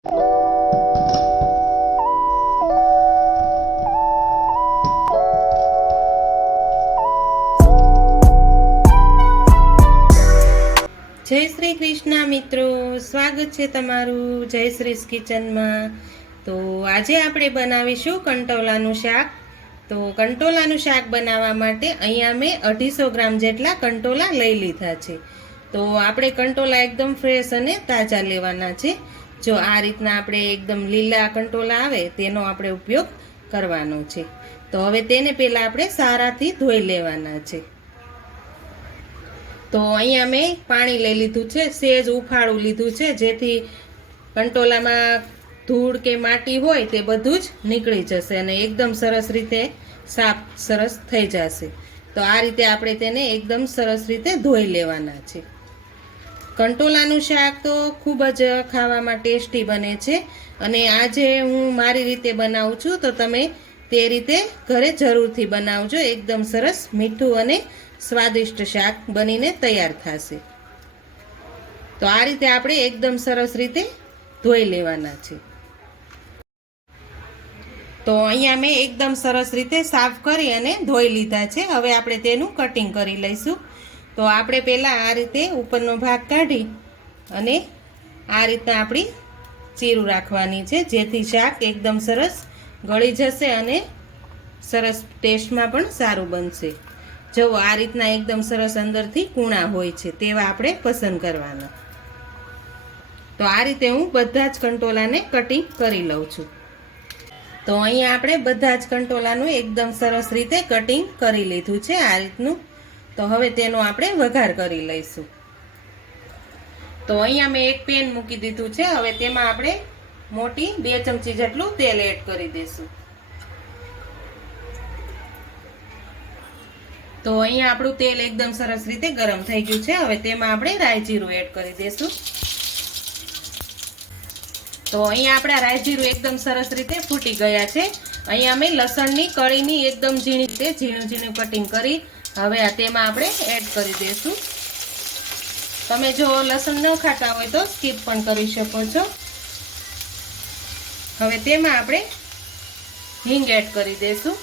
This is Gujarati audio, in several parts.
જય શ્રી કૃષ્ણ મિત્રો, સ્વાગત છે તમારું જય શ્રી કિચનમાં. તો આજે આપણે બનાવીશું કંટોલાનું શાક. તો કંટોલાનું શાક બનાવવા માટે અહીંયા મેં અઢીસો ગ્રામ જેટલા કંટોલા લઈ લીધા છે. તો આપણે કંટોલા એકદમ ફ્રેશ અને તાજા લેવાના છે. જો આ રીતના આપણે એકદમ લીલા કંટોલા આવે, તેનો આપણે ઉપયોગ કરવાનો છે. તો હવે તેને પહેલાં આપણે સારાથી ધોઈ લેવાના છે. તો અહીંયા મેં પાણી લઈ લીધું છે, સેજ ઉફાળું લીધું છે, જેથી કંટોલામાં ધૂળ કે માટી હોય તે બધું જ નીકળી જશે અને એકદમ સરસ રીતે સાફ સરસ થઈ જશે. તો આ રીતે આપણે તેને એકદમ સરસ રીતે ધોઈ લેવાના છે. કંટોલાનું શાક તો ખૂબ જ ખાવામાં ટેસ્ટી બને છે. અને આજે હું મારી રીતે બનાવું છું, તો તમે તે રીતે ઘરે જરૂરથી બનાવજો. એકદમ સરસ, મીઠું અને સ્વાદિષ્ટ શાક બનીને તૈયાર થશે. તો આ રીતે આપણે એકદમ સરસ રીતે ધોઈ લેવાના છે. તો અહીંયા મેં એકદમ સરસ રીતે સાફ કરી અને ધોઈ લીધા છે. હવે આપણે તેનું કટિંગ કરી લઈશું. તો આપણે પહેલાં આ રીતે ઉપરનો ભાગ કાઢી અને આ રીતના આપણી ચીરું રાખવાની છે. જેથી શાક એકદમ સરસ ગળી જશે અને સરસ ટેસ્ટમાં પણ સારું બનશે. જો આ રીતના એકદમ સરસ અંદરથી કૂણા હોય છે તેવા આપણે પસંદ કરવાના. તો આ રીતે હું બધા જ કંટોલાને કટિંગ કરી લઉં છું. તો અહીંયા આપણે બધા જ કંટોલાનું એકદમ સરસ રીતે કટિંગ કરી લીધું છે આ રીતનું. તો હવે તેનો આપણે વઘાર કરી લઈશું. તો અહીંયા મેં એક પેન મૂકી દીધું છે. હવે તેમાં આપણે મોટી બે ચમચી જેટલું તેલ એડ કરી દઈશું. તો અહીંયા આપણું તેલ એકદમ સરસ રીતે ગરમ થઈ ગયું છે. હવે તેમાં આપણે રાઈ જીરું એડ કરી દઈશું. તો અહીંયા આપણા રાઈ જીરું એકદમ સરસ રીતે ફૂટી ગયા છે. અહીંયા અમે લસણની, કળીની એકદમ ઝીણી રીતે ઝીણું ઝીણું કટિંગ કરી હવે આ તેમાં આપણે એડ કરી દઈશું. તમે જો લસણ ન ખાતા હોય તો સ્કીપ પણ કરી શકો છો. હવે તેમાં આપણે હિંગ એડ કરી દઈશું.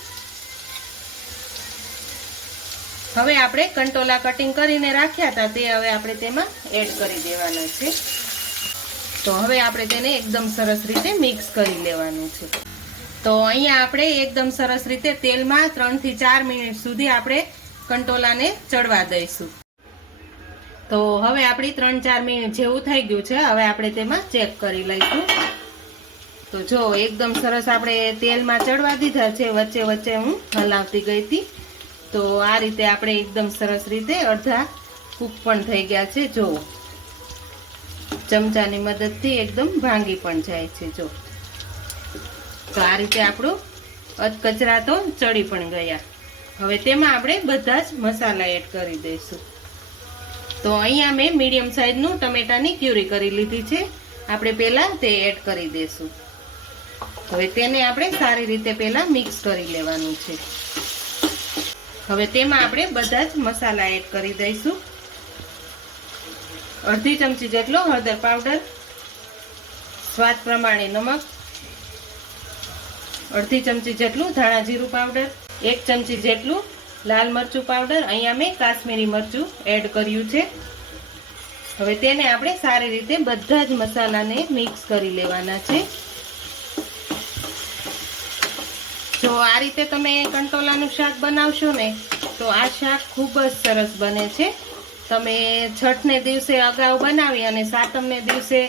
હવે આપણે કંટોલા કટિંગ કરીને રાખ્યા હતા તે હવે આપણે તેમાં એડ કરી દેવાના છે. તો હવે આપણે તેને એકદમ સરસ રીતે મિક્સ કરી લેવાનું છે. તો અહીંયા આપણે એકદમ સરસ રીતે તેલમાં ત્રણથી ચાર મિનિટ સુધી આપણે કંટોલાને ચડવા દઈશું. તો હવે આપણી ત્રણ ચાર મિનિટ જેવું થઈ ગયું છે. હવે આપણે તેમાં ચેક કરી લઈશું. તો જો, એકદમ સરસ આપણે તેલમાં ચડવા દીધા છે. વચ્ચે વચ્ચે હું હલાવતી ગઈ હતી. તો આ રીતે આપણે એકદમ સરસ રીતે અડધા કૂક પણ થઈ ગયા છે. જો, ચમચાની મદદથી એકદમ ભાંગી પણ જાય છે. જો, તો આ રીતે આપણું અધકચરા તો ચડી પણ ગયા. હવે તેમાં આપણે બધા જ મસાલા એડ કરી દઈશું. તો અહીંયા મેં મીડિયમ સાઇઝનું ટમેટાની ક્યુરી કરી લીધી છે. આપણે પહેલાં તે એડ કરી દઈશું. હવે તેને આપણે સારી રીતે પહેલાં મિક્સ કરી લેવાનું છે. હવે તેમાં આપણે બધા જ મસાલા એડ કરી દઈશું. અડધી ચમચી જેટલો હળદર પાવડર, સ્વાદ પ્રમાણે નમક, અડધી ચમચી જેટલું ધાણા જીરું પાવડર એક ચમચી જેટલું લાલ મરચું પાવડર, અહીંયા મેં કાશ્મીરી મરચું એડ કર્યું છે. હવે તેને આપણે સારી રીતે બધા જ મસાલાને મિક્સ કરી લેવાના છે. જો આ રીતે તમે કંટોલાનું શાક બનાવશો ને, તો આ શાક ખૂબ જ સરસ બને છે. તમે છઠને દિવસે અગાઉ બનાવી અને સાતમને દિવસે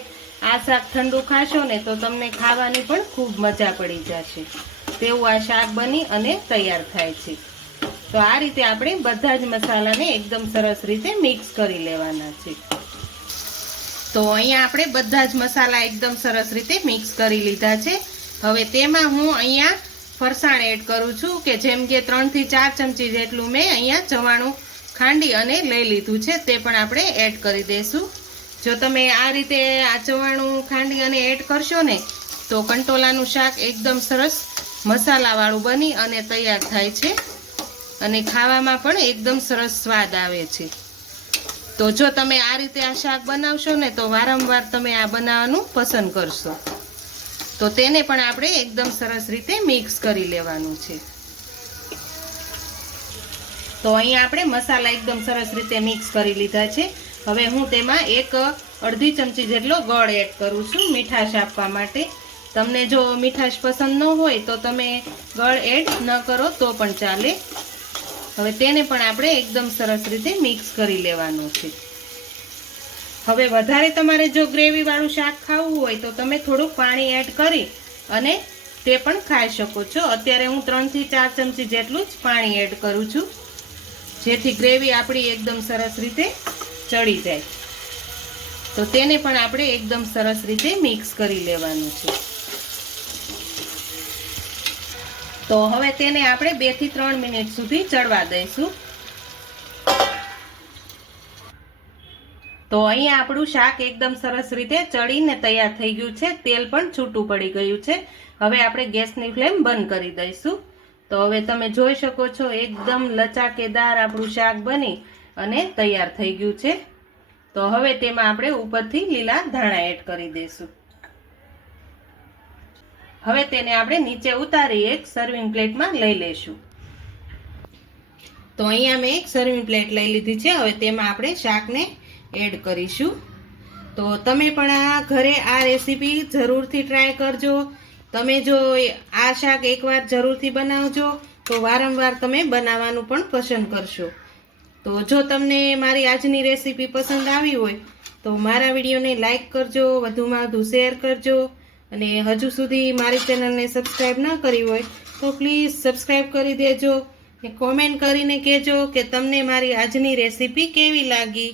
આ શાક ઠંડુ ખાશો ને, તો તમને ખાવાની પણ ખૂબ મજા પડી જશે. તેવું આ શાક બની અને તૈયાર થાય છે. તો આ રીતે આપણે બધા જ મસાલાને એકદમ સરસ રીતે મિક્સ કરી લેવાના છે. તો અહીંયા આપણે બધા જ મસાલા એકદમ સરસ રીતે મિક્સ કરી લીધા છે. હવે તેમાં હું અહીંયા ફરસાણ એડ કરું છું કે જેમ કે ત્રણથી ચાર ચમચી જેટલું મેં અહીંયા ચવાણું ખાંડી અને લઈ લીધું છે, તે પણ આપણે એડ કરી દઈશું જો તમે આ રીતે આ ચવાણું ખાંડી અને એડ કરશો ને, તો કંટોલાનું શાક એકદમ સરસ મસાલાવાળું બની અને તૈયાર થાય છે. અને ખાવામાં પણ એકદમ સરસ સ્વાદ આવે છે. તો જો તમે આ રીતે આ શાક બનાવશો ને તો વારંવાર તમે આ બનાવવાનું પસંદ કરશો. તો તેને પણ આપણે એકદમ સરસ રીતે મિક્સ કરી લેવાનું છે. તો અહીંયા આપણે મસાલા એકદમ સરસ રીતે મિક્સ કરી લીધા છે. હવે હું તેમાં એક અડધી ચમચી જેટલો ગળ એડ કરું છું મીઠાશ આપવા માટે. તમને જો મીઠાશ પસંદ ન હોય તો તમે ગળ એડ ન કરો, તો પણ ચાલે. હવે તેને પણ આપણે એકદમ સરસ રીતે મિક્સ કરી લેવાનું છે. હવે વધારે તમારે જો ગ્રેવીવાળું શાક ખાવું હોય તો તમે થોડુંક પાણી એડ કરી અને તે પણ ખાઈ શકો છો. અત્યારે હું ત્રણથી ચાર ચમચી જેટલું જ પાણી એડ કરું છું. જેથી ગ્રેવી આપણી એકદમ સરસ રીતે ચડી જાય. તો તેને પણ આપણે એકદમ સરસ રીતે મિક્સ કરી લેવાનું છે. તો હવે તેને આપણે બેથી ત્રણ મિનિટ સુધી ચડવા દઈશું. તો અહીંયા આપણું શાક એકદમ સરસ રીતે ચડીને તૈયાર થઈ ગયું છે. તેલ પણ છૂટું પડી ગયું છે. હવે આપણે ગેસની ફ્લેમ બંધ કરી દઈશું. તો હવે તમે જોઈ શકો છો, એકદમ લચાકેદાર આપણું શાક બની અને તૈયાર થઈ ગયું છે. તો હવે તેમાં આપણે ઉપરથી લીલા ધાણા એડ કરી દઈશું. હવે તેને આપણે નીચે ઉતારી એક સર્વિંગ પ્લેટમાં લઈ લઈશું. તો અહીંયા મેં એક સર્વિંગ પ્લેટ લઈ લીધી છે. હવે તેમાં આપણે શાકને એડ કરીશું. તો તમે પણ આ ઘરે આ રેસીપી જરૂરથી ટ્રાય કરજો. તમે જો આ શાક એકવાર જરૂરથી બનાવજો, તો વારંવાર તમે બનાવવાનું પણ પસંદ કરશો. તો જો તમને મારી આજની રેસીપી પસંદ આવી હોય, તો મારા વિડીયોને લાઇક કરજો, વધુમાં વધુ શેર કરજો. અને હજુ સુધી મારી ચેનલને સબસ્ક્રાઈબ ન કરી હોય, તો પ્લીઝ સબસ્ક્રાઈબ કરી દેજો ને કોમેન્ટ કરીને કહેજો કે તમને મારી આજની રેસીપી કેવી લાગી.